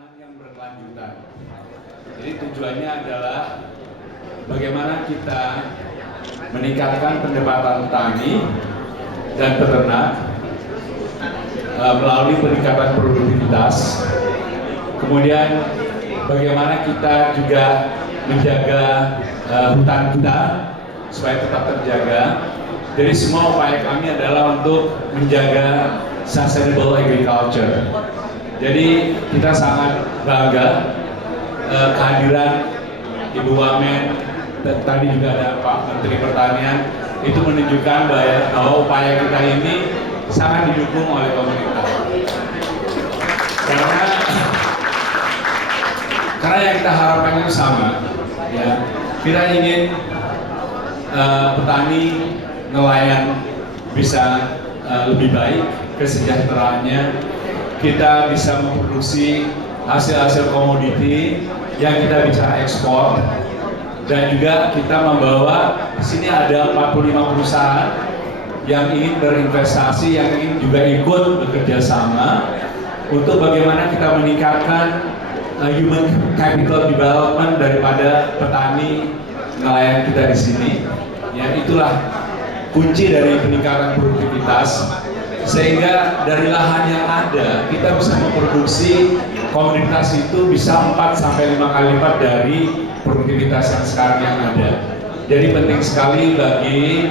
Pertanian yang berkelanjutan. Jadi tujuannya adalah bagaimana kita meningkatkan pendapatan petani dan peternak melalui peningkatan produktivitas. Kemudian bagaimana kita juga menjaga hutan kita supaya tetap terjaga. Jadi semua upaya kami adalah untuk menjaga sustainable agriculture. Jadi kita sangat bangga kehadiran Ibu Wamen, tadi juga ada Pak Menteri Pertanian, itu menunjukkan bahwa upaya kita ini sangat didukung oleh pemerintah. Karena yang kita harapkan itu sama, ya. Kita ingin petani, nelayan bisa lebih baik kesejahteraannya, kita bisa memproduksi hasil-hasil komoditi yang kita bisa ekspor, dan juga kita membawa di sini ada 45 perusahaan yang ingin berinvestasi, yang ingin juga ikut bekerja sama untuk bagaimana kita meningkatkan human capital development daripada petani nelayan kita di sini. Ya, itulah kunci dari peningkatan produktivitas, sehingga dari lahan yang ada kita bisa memproduksi komoditas itu bisa 4-5 kali lipat dari produktivitas yang sekarang yang ada. Jadi penting sekali bagi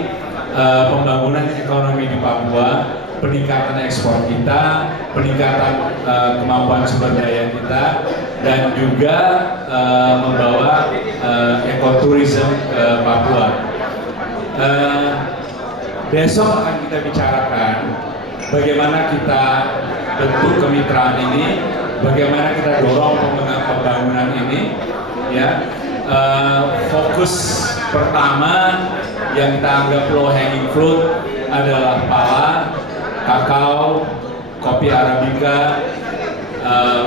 pembangunan ekonomi di Papua, peningkatan ekspor kita, peningkatan kemampuan sumber daya kita, dan juga membawa ekoturism ke Papua. Besok akan kita bicarakan bagaimana kita bentuk kemitraan ini, bagaimana kita dorong pembangunan ini, ya. Fokus pertama yang kita anggap low hanging fruit adalah pala, kakao, kopi arabica,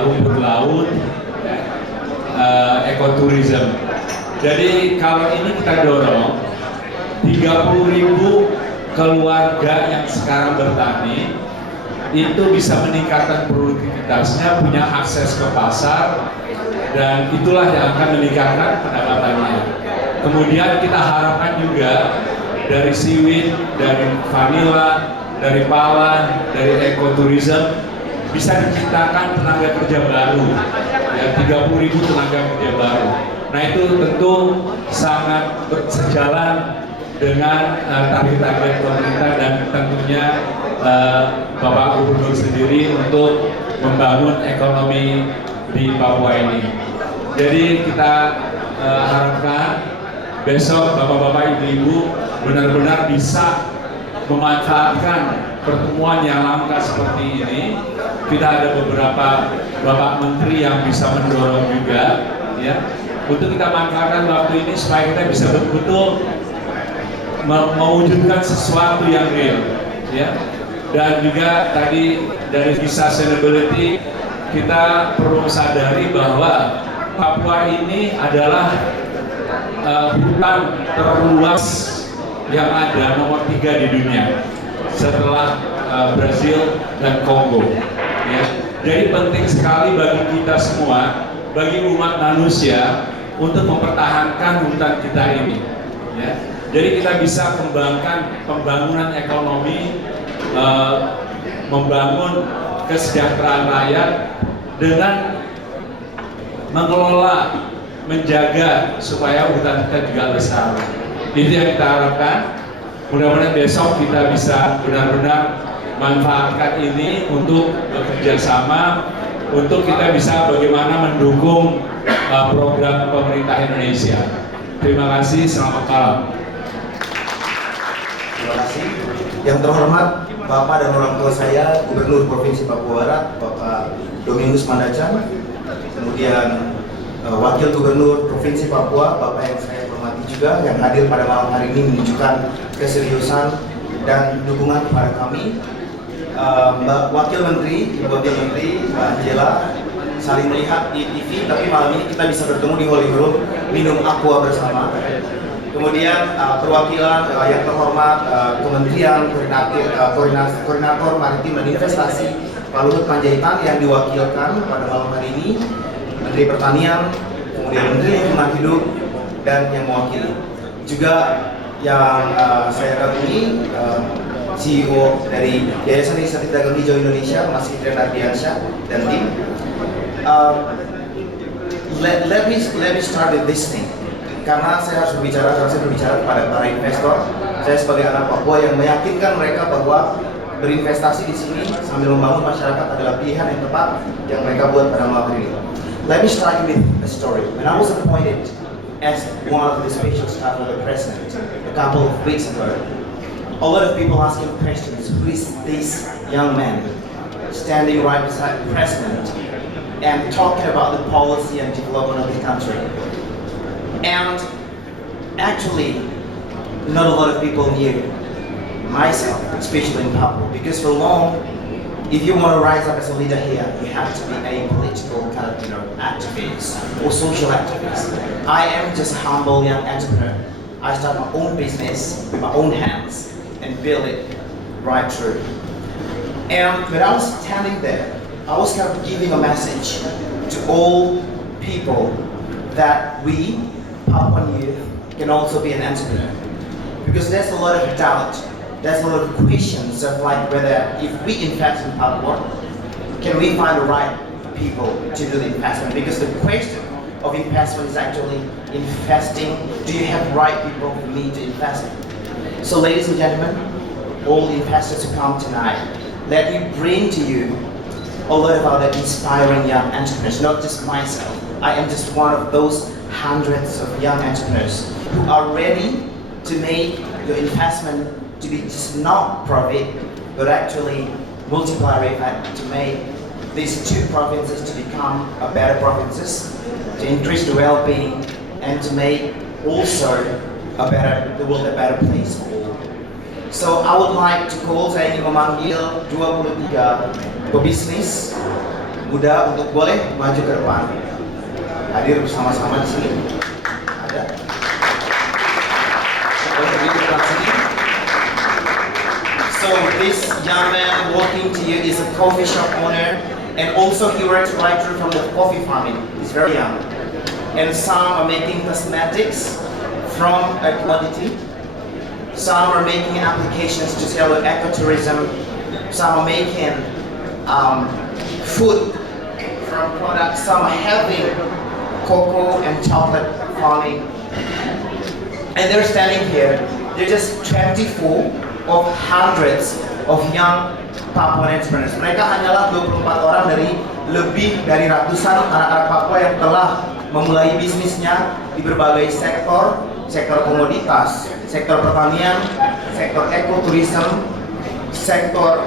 rumput laut, ekoturism. Jadi kalau ini kita dorong, 30.000 keluarga yang sekarang bertani itu bisa meningkatkan produktivitasnya, punya akses ke pasar, dan itulah yang akan meningkatkan pendapatannya. Kemudian kita harapkan juga dari seaweed, dari vanilla, dari pala, dari ekoturism bisa diciptakan tenaga kerja baru, ya, 30.000 tenaga kerja baru. Nah itu tentu sangat sejalan dengan target-target pemerintah dan tentunya Bapak Gubernur sendiri untuk membangun ekonomi di Papua ini. Jadi kita harapkan besok Bapak-Bapak, Ibu-Ibu benar-benar bisa memanfaatkan pertemuan yang langka seperti ini. Kita ada beberapa Bapak Menteri yang bisa mendorong juga, ya, untuk kita manfaatkan waktu ini supaya kita bisa betul-betul mewujudkan sesuatu yang real, ya. Dan juga tadi dari sisi sustainability kita perlu sadari bahwa Papua ini adalah hutan terluas yang ada nomor 3 di dunia setelah Brazil dan Kongo, ya. Jadi penting sekali bagi kita semua, bagi umat manusia, untuk mempertahankan hutan kita ini, ya. Jadi kita bisa kembangkan pembangunan ekonomi, membangun kesejahteraan rakyat dengan mengelola, menjaga supaya hutan kita juga besar. Itu yang kita harapkan. Mudah-mudahan besok kita bisa benar-benar manfaatkan ini untuk bekerja sama, untuk kita bisa bagaimana mendukung program pemerintah Indonesia. Terima kasih, selamat malam. Terima kasih. Yang terhormat Bapak dan orang tua saya, Gubernur Provinsi Papua Barat, Bapak Domingus Mandacan, kemudian Wakil Gubernur Provinsi Papua, Bapak yang saya hormati juga, yang hadir pada malam hari ini menunjukkan keseriusan dan dukungan kepada kami. Mbak Wakil Menteri, Ibu Wakil Menteri, Mbak Angela, saling melihat di TV, tapi malam ini kita bisa bertemu di Holy Room, minum aqua bersama. Kemudian perwakilan yang terhormat Kementerian Koordinator Maritim dan Investasi Pak Luhut Panjaitan yang diwakilkan pada malam hari ini, Menteri Pertanian, kemudian Menteri Lingkungan Hidup, dan yang mewakili. Juga yang saya kagumi CEO dari Yayasan Inisiatif Dagang Hijau Indonesia, Mas Idrian Ardiansyah dan tim. Let me start with this thing. Karena saya harus berbicara kepada para investor. Saya sebagai anak Papua yang meyakinkan mereka bahwa berinvestasi di sini sambil membangun masyarakat adalah pilihan yang tepat yang mereka buat pada malam hari ini. Let me start with a story. When I was appointed as one of the special staff of the president a couple of weeks ago, a lot of people asking questions: who is this young man standing right beside the president and talking about the policy and development of the country? And actually, not a lot of people knew, myself, especially in Papua, because for long, if you want to rise up as a leader here, you have to be a political kind of, activist or social activist. I am just a humble young entrepreneur. I start my own business with my own hands and build it right through. And when I was standing there, I was kind of giving a message to all people that we, Papuan youth, can also be an entrepreneur. Because there's a lot of doubt, there's a lot of questions of like whether if we invest in Papua, can we find the right people to do the investment? Because the question of investment is actually investing, do you have right people for me to invest in? So ladies and gentlemen, all the investors who come tonight, let me bring to you a lot of other inspiring young entrepreneurs, not just myself. I am just one of those hundreds of young entrepreneurs who are ready to make your investment to be just not profit, but actually multiplier effect to make these two provinces to become a better provinces, to increase the well-being, and to make also the world a better place for all. So I would like to call, saya ingin memanggil 23 pebisnis muda untuk boleh maju ke depan. Hadir bersama-sama di sini. Ada. So this young man walking to you is a coffee shop owner, and also he works right through from the coffee farming. He's very young. And some are making cosmetics from a commodity. Some are making applications to sell ecotourism. Some are making food from products. Some are having cocoa and chocolate farming. And they're standing here. They're just 24 of hundreds of young Papuan entrepreneurs. Mereka hanyalah 24 orang dari lebih dari ratusan anak-anak Papua yang telah memulai bisnisnya di berbagai sektor, sektor komoditas, sektor pertanian, sektor ekoturism, sektor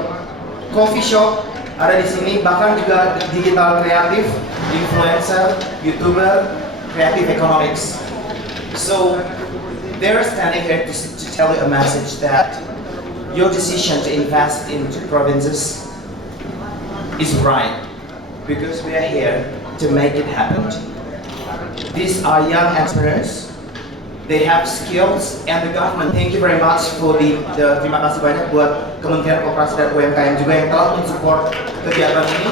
coffee shop ada di sini, bahkan juga digital kreatif, influencer, YouTuber, creative economics. So they're standing here to tell you a message that your decision to invest into provinces is right, because we are here to make it happen. These are young entrepreneurs. They have skills, and the government. Thank you very much for terima kasih banyak buat Kementerian Koperasi dan UMKM juga yang telah mensupport kegiatan ini.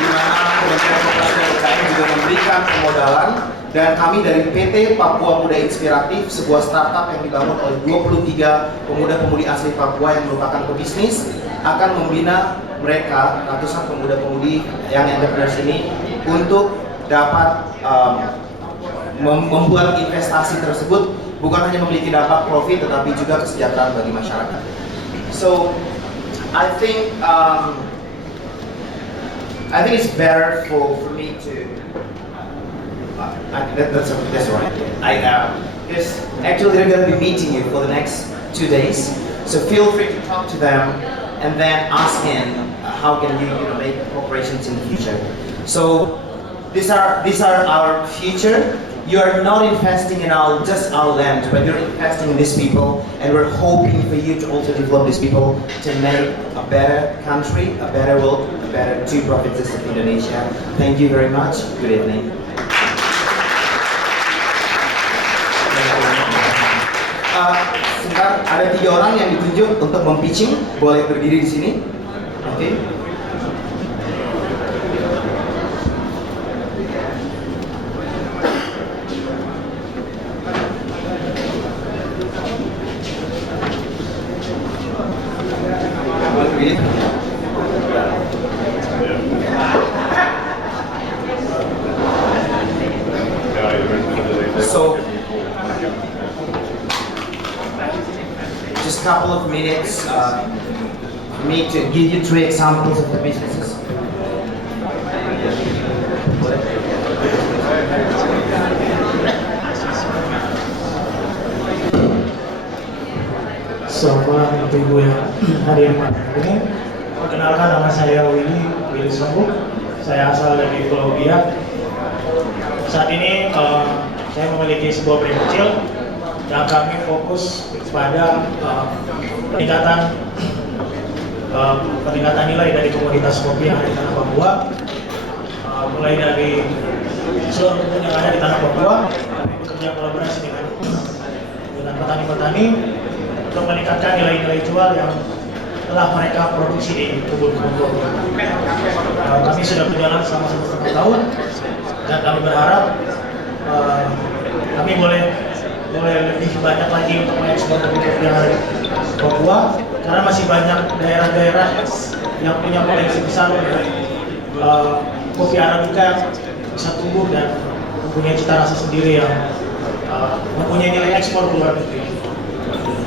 Di mana Kementerian Koperasi dan UMKM juga memberikan pemodalan, dan kami dari PT Papua Muda Inspiratif, sebuah startup yang dibangun oleh 23 pemuda-pemudi asli Papua yang merupakan pebisnis, akan membina mereka, ratusan pemuda-pemudi yang entrepreneurs ini, untuk dapat membuat investasi tersebut bukan hanya memiliki dampak profit tetapi juga kesejahteraan bagi masyarakat. So I think it's better for me to that's right. Because actually they're going to be meeting you for the next 2 days. So feel free to talk to them and then ask him how can you make corporations in the future. So these are our future. You are not investing in just our land, but you're investing in these people, and we're hoping for you to also develop these people to make a better country, a better world, a better two provinces of Indonesia. Thank you very much. Good evening. ada 3 orang yang ditunjuk untuk mempitching, boleh berdiri di sini. Oke. Boleh berdiri. So, just a couple of minutes for me to give you 3 examples of the businesses. Selamat Bapak Ibu yang hadir pada hari ini. Perkenalkan, nama saya Willy Sambuk. Saya asal dari Pulau Biak. Saat ini saya memiliki sebuah brand kecil dan kami fokus pada peningkatan nilai dari komoditas kopi yang ada di tanah Papua, mulai dari seluruh kebun yang ada di tanah Papua. Kami bekerja kolaborasi dengan petani-petani untuk meningkatkan nilai-nilai jual yang telah mereka produksi di kebun-kebun Papua. Kami sudah berjalan selama 1,5 tahun dan kami berharap kami boleh lebih banyak lagi untuk mengekspor kopi yang ada di Papua, karena masih banyak daerah-daerah yang punya potensi besar untuk kopi Arabica bisa tumbuh dan mempunyai cita rasa sendiri yang mempunyai nilai ekspor ke luar negeri.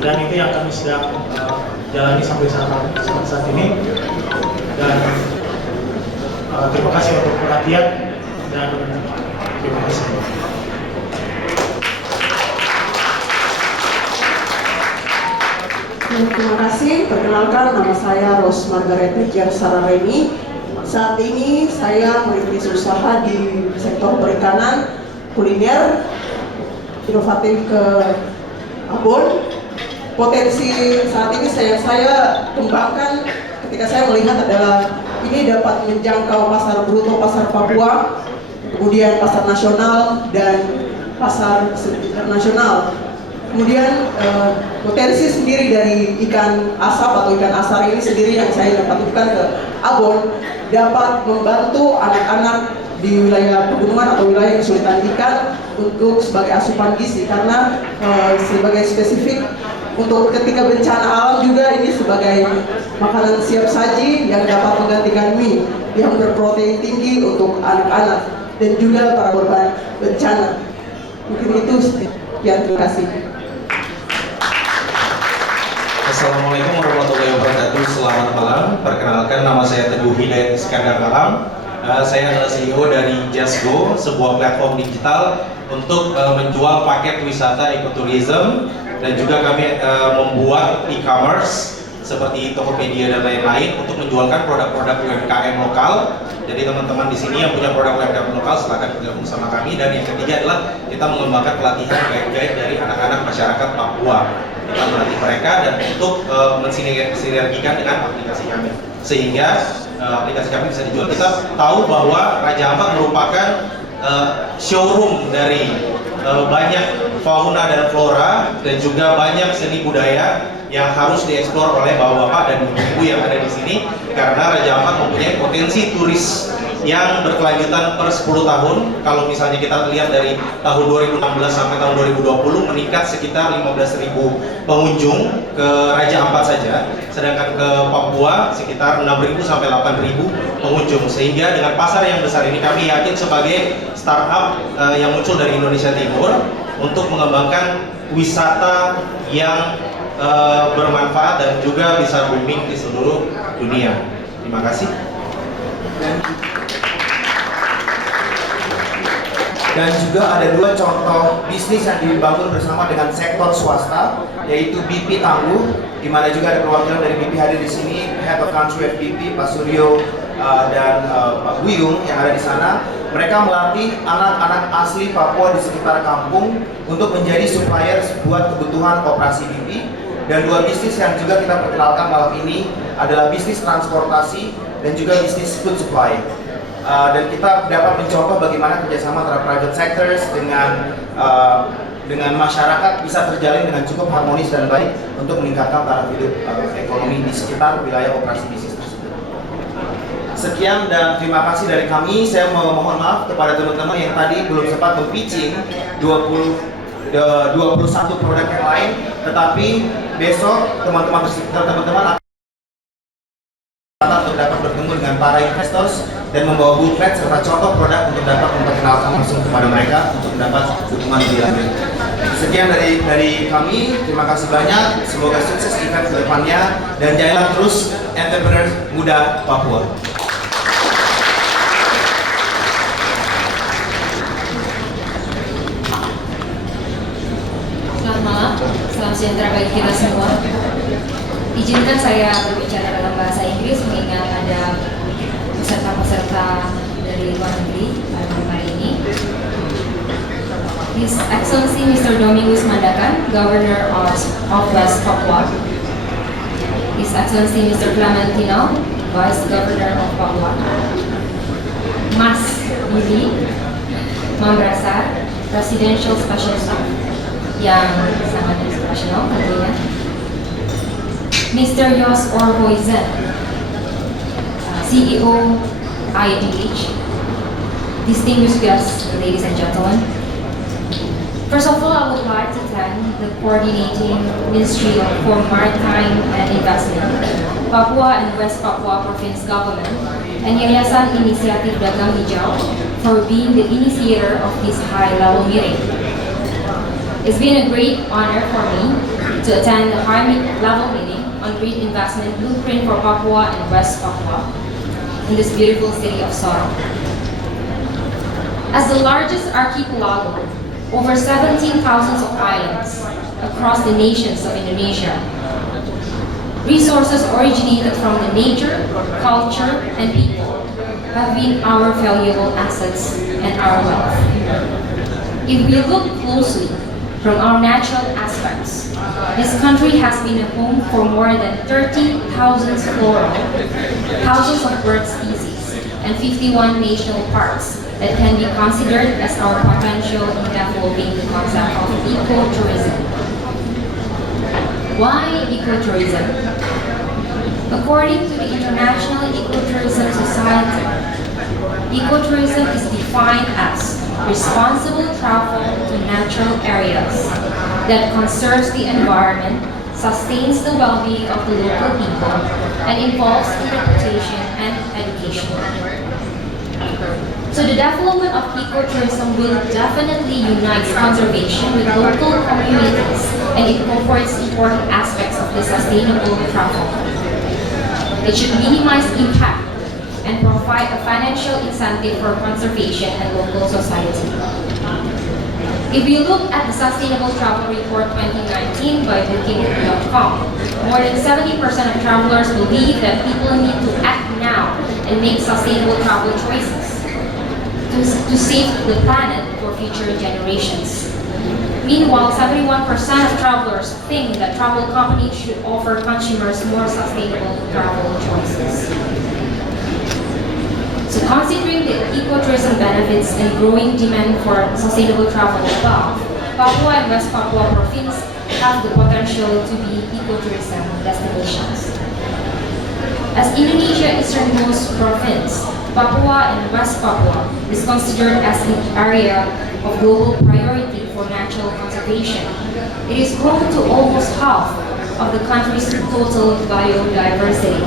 Dan itu yang kami sedang jalani sampai saat ini. Dan terima kasih untuk perhatian dan terima kasih. Terima kasih. Perkenalkan, nama saya Ros Margaretha Jarsarareni. Saat ini saya merintis usaha di sektor perikanan, kuliner, inovatif ke abon. Potensi saat ini saya kembangkan ketika saya melihat adalah ini dapat menjangkau pasar bruto, pasar Papua, kemudian pasar nasional dan pasar internasional. Kemudian potensi sendiri dari ikan asap atau ikan asar ini sendiri yang saya dapat lakukan ke abon dapat membantu anak-anak di wilayah pegunungan atau wilayah kesulitan ikan untuk sebagai asupan gizi, karena sebagai spesifik untuk ketika bencana alam juga ini sebagai makanan siap saji yang dapat menggantikan mie yang berprotein tinggi untuk anak-anak dan juga para korban bencana. Mungkin itu ya, terima kasih. Assalamualaikum warahmatullahi wabarakatuh. Selamat malam. Perkenalkan, nama saya Teguh Hidayat Iskandar Alam. Saya adalah CEO dari JustGo, sebuah platform digital untuk menjual paket wisata ekoturism, dan juga kami membuat e-commerce seperti Tokopedia dan lain-lain untuk menjualkan produk-produk UMKM lokal. Jadi teman-teman di sini yang punya produk UMKM lokal silakan bergabung sama kami. Dan yang ketiga adalah kita mengembangkan pelatihan guide-guide dari anak-anak masyarakat Papua. Kita melatih mereka dan untuk mensinergikan dengan aplikasi kami, sehingga aplikasi kami bisa dijual. Kita tahu bahwa Raja Ampat merupakan showroom dari banyak fauna dan flora dan juga banyak seni budaya yang harus dieksplor oleh bapak-bapak dan ibu-ibu yang ada di sini, karena Raja Ampat mempunyai potensi turis yang berkelanjutan per 10 tahun. Kalau misalnya kita lihat dari tahun 2016 sampai tahun 2020 meningkat sekitar 15.000 pengunjung ke Raja Ampat saja, sedangkan ke Papua sekitar 6.000 sampai 8.000 pengunjung. Sehingga dengan pasar yang besar ini kami yakin sebagai startup yang muncul dari Indonesia Timur untuk mengembangkan wisata yang bermanfaat dan juga bisa booming di seluruh dunia. Terima kasih. Dan juga ada 2 contoh bisnis yang dibangun bersama dengan sektor swasta, yaitu BP Tangguh, di mana juga ada perwakilan dari BP hadir di sini, Head of Country FBP Pak Suryo dan Pak Buyung yang ada di sana. Mereka melatih anak-anak asli Papua di sekitar kampung untuk menjadi supplier buat kebutuhan operasi BP. Dan 2 bisnis yang juga kita perkenalkan malam ini adalah bisnis transportasi dan juga bisnis food supply. Dan kita dapat mencontoh bagaimana kerjasama antara private sectors dengan dengan masyarakat bisa terjalin dengan cukup harmonis dan baik untuk meningkatkan taraf hidup ekonomi di sekitar wilayah operasi bisnis tersebut. Sekian dan terima kasih dari kami. Saya mohon maaf kepada teman-teman yang tadi belum sempat mempitching 21 produk yang lain, tetapi besok teman-teman untuk dapat bertemu dengan para investors dan membawa booklet serta contoh produk untuk dapat memperkenalkan langsung kepada mereka untuk mendapat dukungan lebih lanjut. Sekian dari kami, terima kasih banyak. Semoga sukses event ke depannya dan jayalah terus entrepreneur muda Papua. Selamat malam, salam sejahtera bagi kita semua. Izinkan saya berbicara dalam bahasa Inggris mengingat ada peserta-peserta dari luar negeri pada hari ini. His Excellency Mr. Domingus Mandacan, Governor of West Papua. His Excellency Mr. Clementino, Vice Governor of Papua. Mas Billy Mambrasar, Presidential Special Staff yang sangat inspirational tentunya. Mr. Jos Orhoizen, CEO IDH, distinguished guests, ladies and gentlemen. First of all, I would like to thank the coordinating Ministry for Maritime and Investment, Papua and West Papua Province Government, and Yayasan Inisiatif Dagang Hijau for being the initiator of this high-level meeting. It's been a great honor for me to attend the high-level meeting on Green Investment Blueprint for Papua and West Papua in this beautiful city of Sorong. As the largest archipelago, over 17,000 islands across the nations of Indonesia, resources originated from the nature, culture, and people have been our valuable assets and our wealth. If we look closely from our natural aspects, this country has been a home for more than 30,000 flora, thousands of bird species, and 51 national parks that can be considered as our potential in developing the concept of ecotourism. Why ecotourism? According to the International Ecotourism Society, ecotourism is defined as responsible travel to natural areas that conserves the environment, sustains the well-being of the local people, and involves interpretation and education. So the development of ecotourism will definitely unite conservation with local communities and incorporates important aspects of the sustainable travel. It should minimize impact and provide a financial incentive for conservation and local society. If we look at the Sustainable Travel Report 2019 by Booking.com, more than 70% of travelers believe that people need to act now and make sustainable travel choices to save the planet for future generations. Meanwhile, 71% of travelers think that travel companies should offer consumers more sustainable travel choices. So considering the ecotourism benefits and growing demand for sustainable travel above, Papua and West Papua Province have the potential to be ecotourism destinations. As Indonesia's easternmost province, Papua and West Papua is considered as an area of global priority for natural conservation. It is home to almost half of the country's total biodiversity,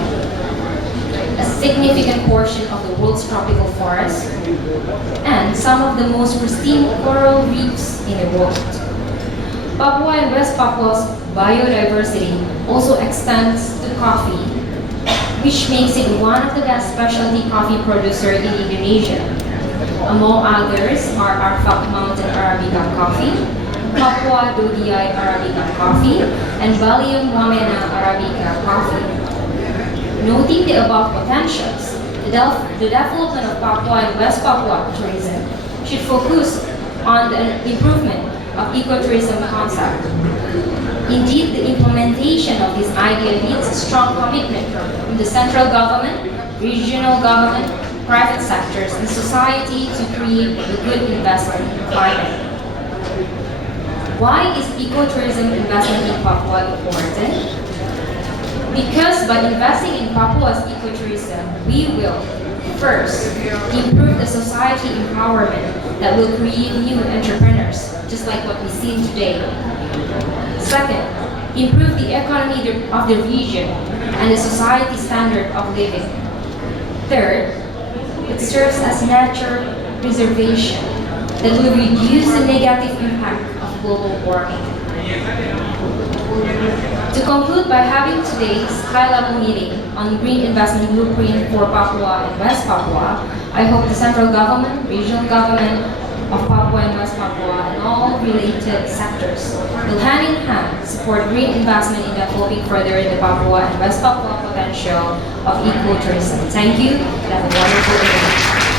a significant portion of the world's tropical forests, and some of the most pristine coral reefs in the world. Papua and West Papua's biodiversity also extends to coffee, which makes it one of the best specialty coffee producers in Indonesia. Among others are Arfak Mountain Arabica coffee, Papua Dodiai Arabica coffee, and Balium Wamena Arabica coffee. Noting the above potentials, the development of Papua and West Papua tourism should focus on the improvement of ecotourism concept. Indeed, the implementation of this idea needs a strong commitment from the central government, regional government, private sectors, and society to create a good investment climate. Why is ecotourism investment in Papua important? Because by investing in Papua's ecotourism, we will first improve the society empowerment that will create new entrepreneurs, just like what we see today. Second, improve the economy of the region and the society standard of living. Third, it serves as nature preservation that will reduce the negative impact of global warming. To conclude by having today's high-level meeting on green investment blueprint for Papua and West Papua, I hope the central government, regional government of Papua and West Papua, and all related sectors will hand in hand support green investment in developing further the Papua and West Papua potential of ecotourism. Thank you, and have a wonderful day.